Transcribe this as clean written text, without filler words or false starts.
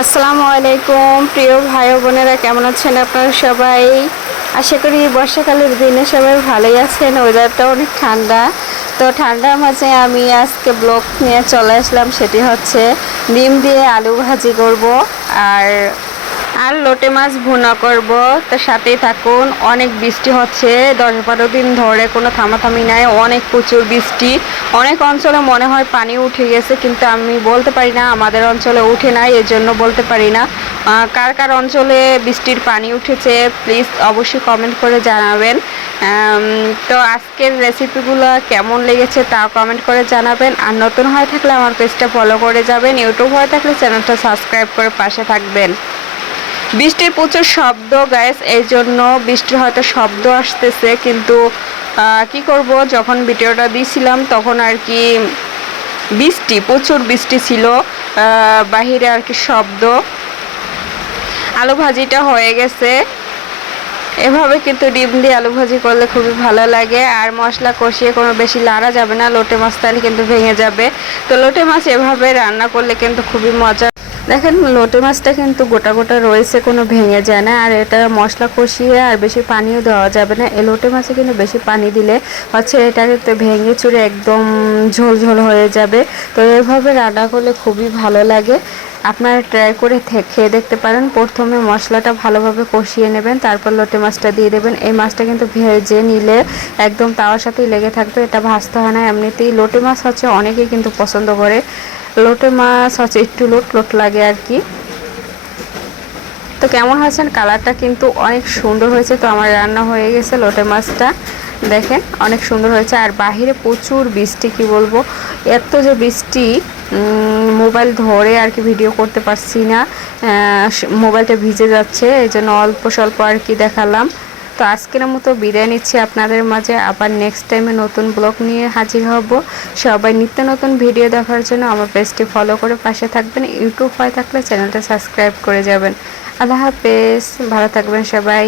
আসসালামু আলাইকুম প্রিয় ভাই ও বোনেরা, কেমন আছেন আপনারা সবাই? আশা করি বর্ষাকালের দিনে সবাই ভালোই আছেন। ওয়েদারটা অনেক ঠান্ডা, তো ঠান্ডার মাঝে আমি আজকে ব্লগ নিয়ে চলে আসলাম। সেটি হচ্ছে ডিম দিয়ে আলু ভাজি করব আর লোটে মাছ ভুনা করব। তো সাথেই থাকুন। অনেক বৃষ্টি হচ্ছে, 10-12 দিন ধরে কোনো থামাথামি নাই, অনেক প্রচুর বৃষ্টি। অনেক অঞ্চলে মনে হয় পানি উঠে গেছে, কিন্তু আমি বলতে পারি না আমাদের অঞ্চলে উঠে নাই, এর জন্য বলতে পারি না। কার কার অঞ্চলে বৃষ্টির পানি উঠেছে প্লিজ অবশ্যই কমেন্ট করে জানাবেন। তো আজকের রেসিপিগুলো কেমন লেগেছে তাও কমেন্ট করে জানাবেন। আর নতুন হয়ে থাকলে আমার পেজটা ফলো করে যাবেন, ইউটিউব হয়ে থাকলে চ্যানেলটা সাবস্ক্রাইব করে পাশে থাকবেন। বৃষ্টির প্রচুর শব্দ গাইস, এই জন্য বৃষ্টির হয়তো শব্দ আসতেছে, কিন্তু কি করব, যখন ভিডিওটা দিয়েছিলাম তখন আর কি প্রচুর বৃষ্টি ছিল, বাহিরে আর কি শব্দ। আলু ভাজিটা হয়ে গেছে। এভাবে কিন্তু ডিম দিয়ে আলু ভাজি করলে খুবই ভালো লাগে। আর মশলা কষিয়ে কোনো বেশি লাড়া যাবে না, লোটে মাছ তাহলে কিন্তু ভেঙে যাবে। তো লোটে মাছ এভাবে রান্না করলে কিন্তু খুবই মজা। দেখেন লোটে মাছটা কিন্তু গোটা গোটা রয়েছে, কোনো ভেঙে যায় না। আর এটা মশলা কষিয়ে আর বেশি পানিও দেওয়া যাবে না। এই লোটে মাছে কিন্তু বেশি পানি দিলে হচ্ছে এটা কিন্তু ভেঙে চুরে একদম ঝোল ঝোল হয়ে যাবে। তো এভাবে রান্না করলে খুবই ভালো লাগে। আপনারা ট্রাই করে খেয়ে দেখতে পারেন। প্রথমে মশলাটা ভালোভাবে কষিয়ে নেবেন, তারপর লোটে মাছটা দিয়ে দেবেন। এই মাছটা কিন্তু ভেজে নিলে একদম তাওয়ার সাথেই লেগে থাকবে, এটা ভাজতে হয় না। এমনিতেই লোটে মাছ হচ্ছে অনেকেই কিন্তু পছন্দ করে। লোটে মাছ হচ্ছে একটু লোট লোট লাগে আর কি। তো কেমন হয়েছেন, কালারটা কিন্তু অনেক সুন্দর হয়েছে। তো আমার রান্না হয়ে গেছে, লোটে মাছটা দেখেন অনেক সুন্দর হয়েছে। আর বাহিরে প্রচুর বৃষ্টি, কি বলবো, এত যে বৃষ্টি, মোবাইল ধরে আর কি ভিডিও করতে পারছি না, মোবাইলটা ভিজে যাচ্ছে, এই জন্য অল্প স্বল্প আর কি দেখালাম। তো আজকের মতো বিদায় নিচ্ছি আপনাদের মাঝে। আবার নেক্সট টাইমে নতুন ব্লগ নিয়ে হাজির হব। সবাই নিত্য নতুন ভিডিও দেখার জন্য আমার পেজটি ফলো করে পাশে থাকবেন। ইউটিউব হয়ে থাকলে চ্যানেলটা সাবস্ক্রাইব করে যাবেন। আল্লাহ হাফেজ, ভালো থাকবেন সবাই।